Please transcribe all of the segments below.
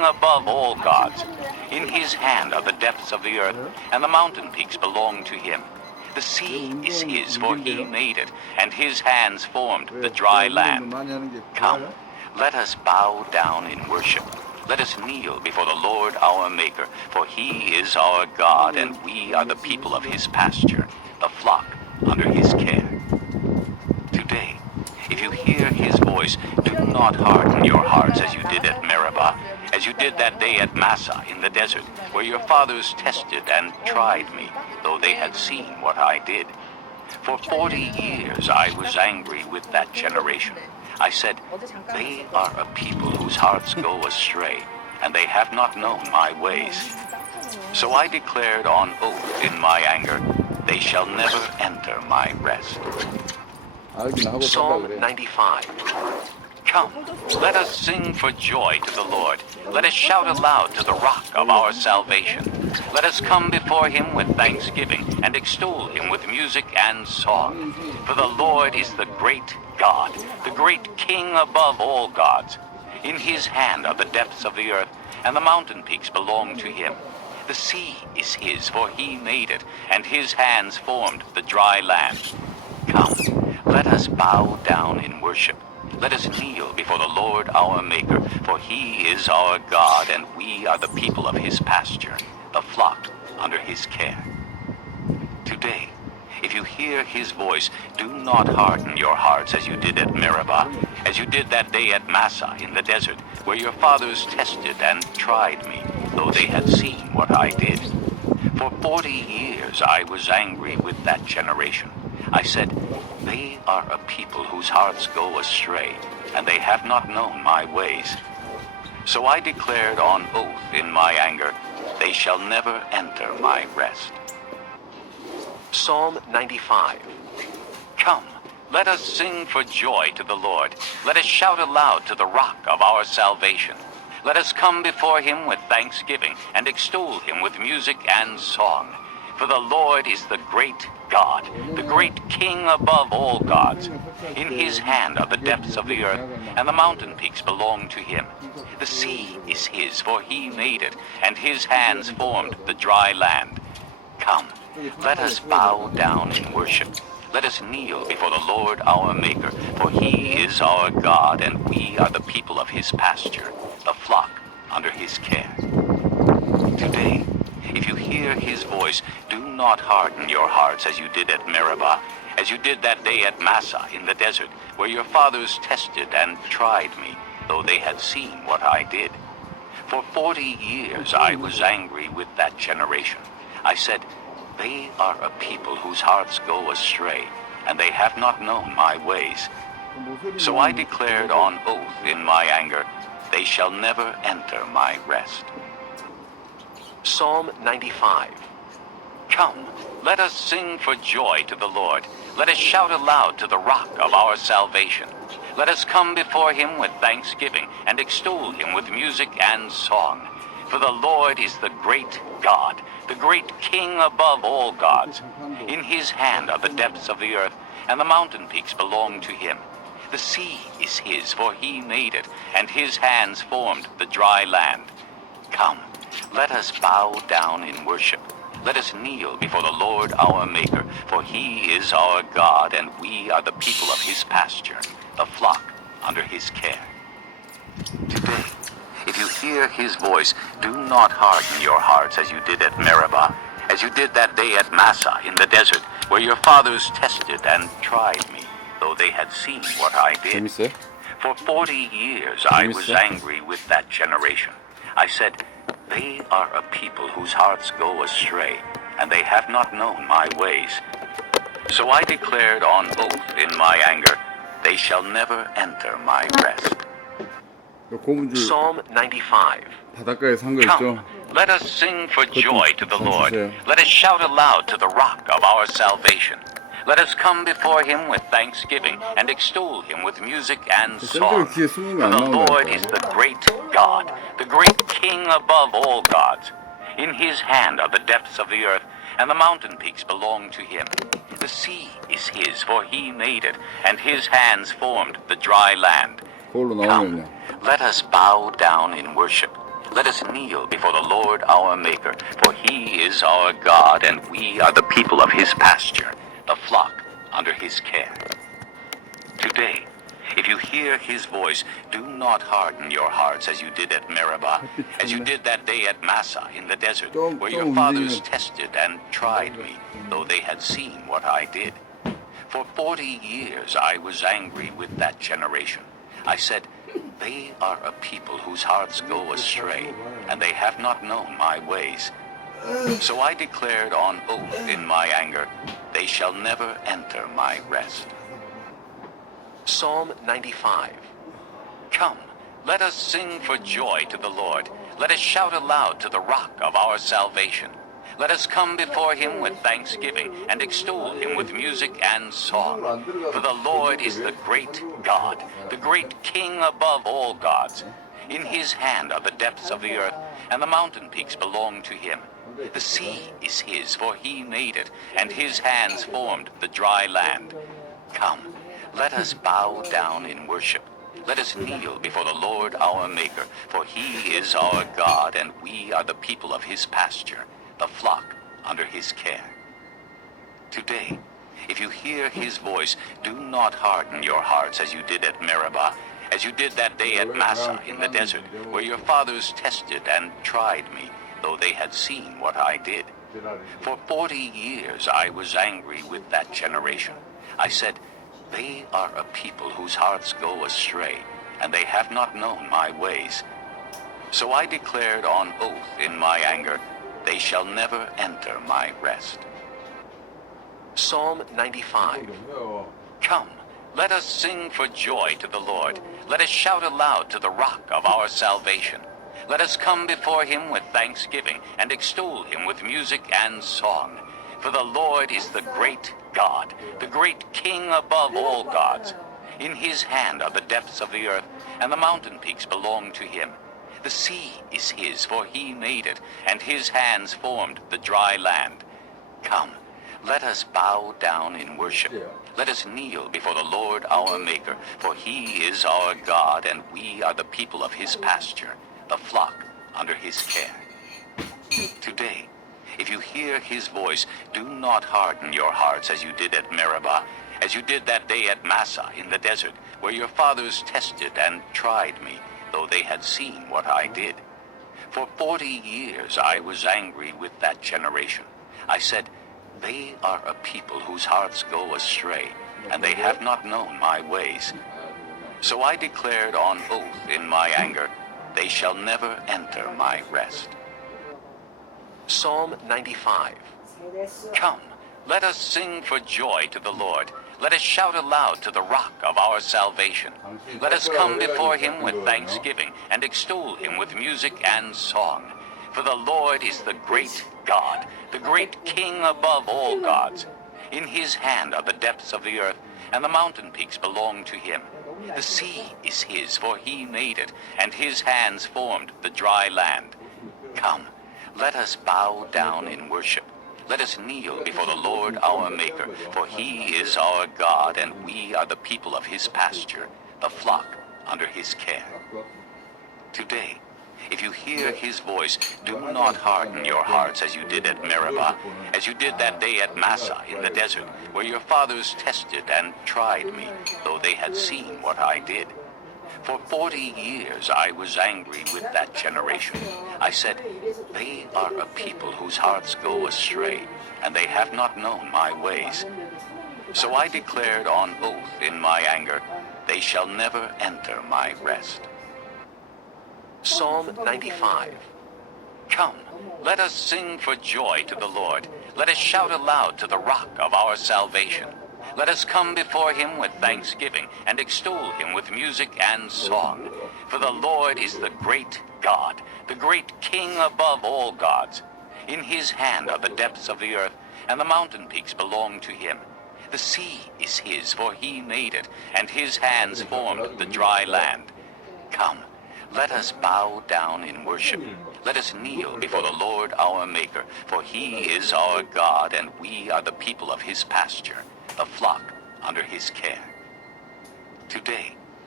king above all gods. In his hand are the depths of the earth, and the mountain peaks belong to him. The sea is his, for he made it, and his hands formed the dry land. Come, let us bow down in worship. Let us kneel before the Lord our Maker, for he is our God, and we are the people of his pasture, the flock under his care. Today, if you hear his voice, do not harden your hearts as you did at Meribah, as you did that day at Massah in the desert, where your fathers tested and tried me, though they had seen what I did. For 40 years I was angry with that generation. I said, they are a people whose hearts go astray, and they have not known my ways. So I declared on oath in my anger, they shall never enter my rest. Psalm 95. Come, let us sing for joy to the Lord. Let us shout aloud to the rock of our salvation. Let us come before him with thanksgiving and extol him with music and song. For the Lord is the great God, the great King above all gods. In his hand are the depths of the earth, and the mountain peaks belong to him. The sea is his, for he made it, and his hands formed the dry land. Come, let us bow down in worship. Let us kneel before the Lord our Maker, for he is our God, and we are the people of his pasture, the flock under his care. Today, if you hear his voice, do not harden your hearts as you did at Meribah, as you did that day at Massah in the desert, where your fathers tested and tried me, though they had seen what I did. For 40 years I was angry with that generation. I said, they are a people whose hearts go astray, and they have not known my ways. So I declared on oath in my anger, they shall never enter my rest. Psalm 95. Come, let us sing for joy to the Lord. Let us shout aloud to the rock of our salvation. Let us come before him with thanksgiving and extol him with music and song. For the Lord is the great God, the great King above all gods. In his hand are the depths of the earth, and the mountain peaks belong to him. The sea is his, for he made it, and his hands formed the dry land. Come, let us bow down in worship. Let us kneel before the Lord our Maker, for he is our God, and we are the people of his pasture, the flock under his care. Today, if you hear his voice, do not harden your hearts as you did at Meribah, as you did that day at Massah in the desert, where your fathers tested and tried me, though they had seen what I did. For 40 years I was angry with that generation. I said, they are a people whose hearts go astray, and they have not known my ways. So I declared on oath in my anger, they shall never enter my rest. Psalm 95. Come, let us sing for joy to the Lord. Let us shout aloud to the rock of our salvation. Let us come before him with thanksgiving and extol him with music and song. For the Lord is the great God, the great King above all gods. In his hand are the depths of the earth, and the mountain peaks belong to him. The sea is his, for he made it, and his hands formed the dry land. Come, let us bow down in worship. Let us kneel before the Lord our Maker, for he is our God, and we are the people of his pasture, the flock under his care. Today, if you hear his voice, do not harden your hearts as you did at Meribah, as you did that day at Massah in the desert, where your fathers tested and tried me, though they had seen what I did. 재밌어요? For 40 years I was angry with that generation. I said, they are a people whose hearts go astray, and they have not known my ways. So I declared on oath in my anger, they shall never enter my rest. 고문줄 Psalm 95. 바닷가에 산 거 Come, 있죠? let us sing for joy to the Lord. 주세요. Let us shout aloud to the rock of our salvation. Let us come before him with thanksgiving and extol him with music and song. 뒤에 숨은 For 거 안 the Lord 나온다니까. is the great God, the great King above all gods. In his hand are the depths of the earth, and the mountain peaks belong to him. The sea is his, for he made it, and his hands formed the dry land. 그걸로 Come, 나오면요. let us bow down in worship. let us kneel before the Lord our Maker, for he is our God, and we are the people of his pasture, the flock under his care. Today, if you hear his voice, do not harden your hearts as you did at Meribah, as you did that day at Massah in the desert, where your fathers tested and tried me, though they had seen what I did. For 40 years I was angry with that generation. I said, they are a people whose hearts go astray, and they have not known my ways. So I declared on oath in my anger, they shall never enter my rest. Psalm 95. Come, let us sing for joy to the Lord. Let us shout aloud to the rock of our salvation. Let us come before him with thanksgiving and extol him with music and song. For the Lord is the great God, the great King above all gods. In his hand are the depths of the earth, and the mountain peaks belong to him. The sea is his, for he made it, and his hands formed the dry land. Come, let us bow down in worship. Let us kneel before the Lord our Maker, for he is our God, and we are the people of his pasture, the flock under his care. Today, if you hear his voice, do not harden your hearts as you did at Meribah, as you did that day at Massah in the desert, where your fathers tested and tried me, though they had seen what I did. For 40 years I was angry with that generation. I said, they are a people whose hearts go astray, and they have not known my ways. So I declared on oath in my anger, they shall never enter my rest. Psalm 95. Come, let us sing for joy to the Lord. Let us shout aloud to the rock of our salvation. Let us come before him with thanksgiving and extol him with music and song. For the Lord is the great God, the great King above all gods. In his hand are the depths of the earth, and the mountain peaks belong to him. The sea is his, for he made it, and his hands formed the dry land. Come, let us bow down in worship. Let us kneel before the Lord our Maker, for he is our God, and we are the people of his pasture, the flock under his care. Today, if you hear his voice, do not harden your hearts as you did at Meribah, as you did that day at Massah in the desert, where your fathers tested and tried me, though they had seen what I did. For 40 years I was angry with that generation. I said, they are a people whose hearts go astray, and they have not known my ways. So I declared on oath in my anger, they shall never enter my rest. Psalm 95. Come, let us sing for joy to the Lord. Let us shout aloud to the rock of our salvation. Let us come before him with thanksgiving and extol him with music and song. For the Lord is the great God, the great King above all gods. In his hand are the depths of the earth, and the mountain peaks belong to him. The sea is his, for he made it, and his hands formed the dry land. Come, let us bow down in worship. Let us kneel before the Lord our Maker, for he is our God, and we are the people of his pasture, the flock under his care. Today, if you hear his voice, do not harden your hearts as you did at Meribah, as you did that day at Massah in the desert, where your fathers tested and tried me, though they had seen what I did. For 40 years I was angry with that generation. I said, they are a people whose hearts go astray, and they have not known my ways. So I declared on oath in my anger, they shall never enter my rest. Psalm 95. Come, let us sing for joy to the Lord. Let us shout aloud to the rock of our salvation. Let us come before him with thanksgiving and extol him with music and song. For the Lord is the great God, the great King above all gods. In his hand are the depths of the earth, and the mountain peaks belong to him. The sea is his, for he made it, and his hands formed the dry land. Come, let us bow down in worship. Let us kneel before the Lord our Maker, for he is our God, and we are the people of his pasture, the flock under his care. Today,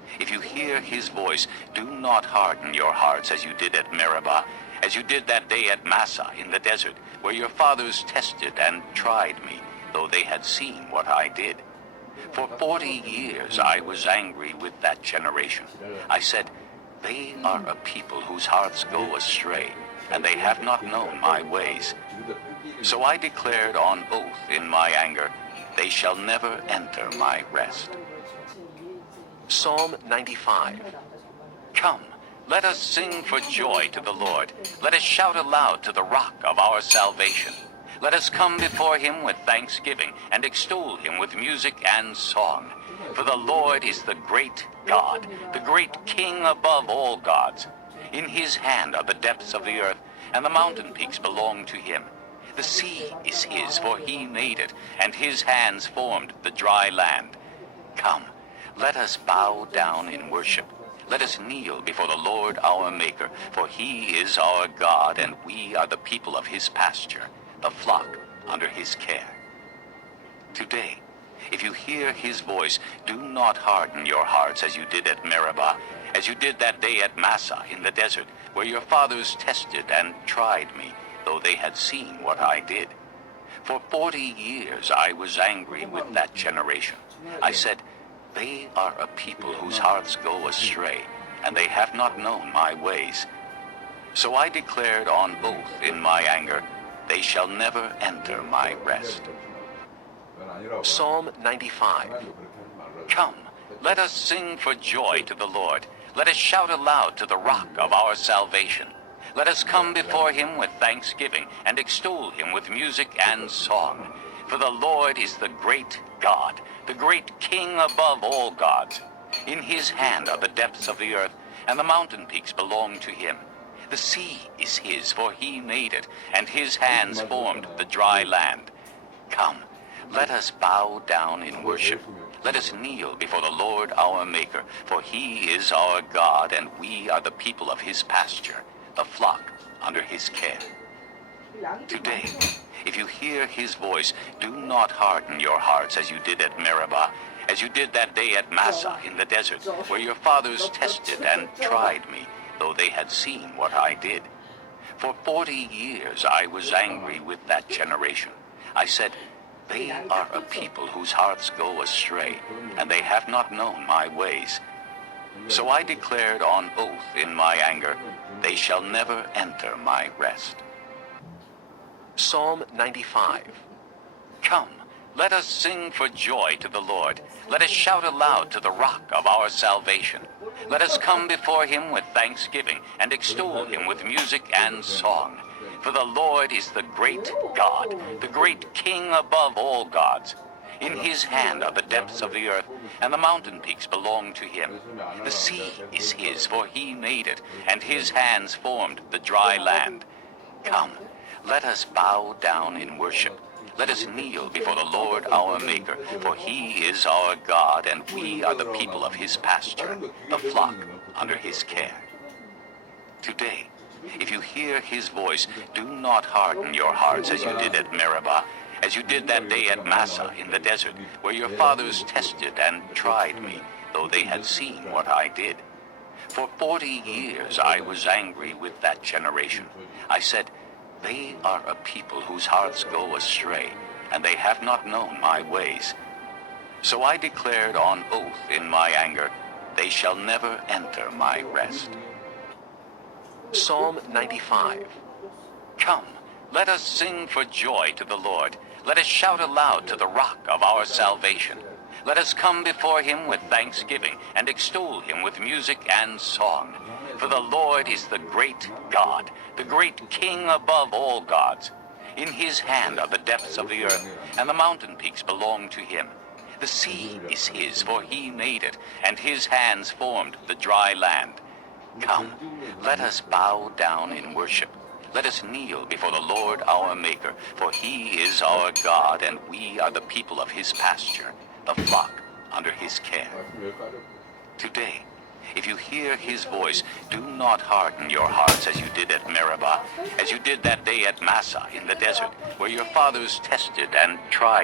if you hear his voice, do not harden your hearts as you did at Meribah, as you did that day at Massah in the desert, where your fathers tested and tried me, though they had seen what I did. For 40 years I was angry with that generation. I said, they are a people whose hearts go astray, and they have not known my ways. So I declared on oath in my anger, they shall never enter my rest. Psalm 95. Come, let us sing for joy to the Lord. Let us shout aloud to the rock of our salvation. Let us come before him with thanksgiving and extol him with music and song. For the Lord is the great God, the great King above all gods. In his hand are the depths of the earth, and the mountain peaks belong to him. The sea is his, for he made it, and his hands formed the dry land. Come, let us bow down in worship. Let us kneel before the Lord our Maker, for he is our God, and we are the people of his pasture, the flock under his care. Today, if you hear his voice, do not harden your hearts as you did at Meribah, as you did that day at Massah in the desert, where your fathers tested and tried me, though they had seen what I did. For 40 years I was angry with that generation. I said, they are a people whose hearts go astray, and they have not known my ways. So I declared on oath in my anger, they shall never enter my rest. Psalm 95. Come, let us sing for joy to the Lord. Let us shout aloud to the rock of our salvation. Let us come before him with thanksgiving and extol him with music and song. For the Lord is the great God, the great King above all gods. In his hand are the depths of the earth, and the mountain peaks belong to him. The sea is his, for he made it, and his hands formed the dry land. Come, let us bow down in worship. Let us kneel before the Lord our Maker, for he is our God, and we are the people of his pasture, the flock under his care. Today, if you hear his voice, do not harden your hearts as you did at Meribah, as you did that day at Massah in the desert, where your fathers tested and tried me, though they had seen what I did. For 40 years I was angry with that generation. I said, they are a people whose hearts go astray, and they have not known my ways. So I declared on oath in my anger, they shall never enter my rest. Psalm 95. Come, let us sing for joy to the Lord. Let us shout aloud to the rock of our salvation. Let us come before him with thanksgiving and extol him with music and song. For the Lord is the great God, the great King above all gods. In his hand are the depths of the earth, and the mountain peaks belong to him. The sea is his, for he made it, and his hands formed the dry land. Come, let us bow down in worship. Let us kneel before the Lord our Maker, for he is our God, and we are the people of his pasture, the flock under his care. Today, if you hear his voice, do not harden your hearts as you did at Meribah, as you did that day at Massah in the desert, where your fathers tested and tried me, though they had seen what I did. For 40 years I was angry with that generation. I said, they are a people whose hearts go astray, and they have not known my ways. So I declared on oath in my anger, they shall never enter my rest. Psalm 95. Come, let us sing for joy to the Lord. Let us shout aloud to the rock of our salvation. Let us come before him with thanksgiving and extol him with music and song. For the Lord is the great God, the great King above all gods. In his hand are the depths of the earth, and the mountain peaks belong to him. The sea is his, for he made it, and his hands formed the dry land. Come, let us bow down in worship. Let us kneel before the Lord our Maker, for he is our God, and we are the people of his pasture, the flock under his care. Today, if you hear his voice, do not harden your hearts as you did at Meribah, as you did that day at Massah in the desert, where your fathers tested and tried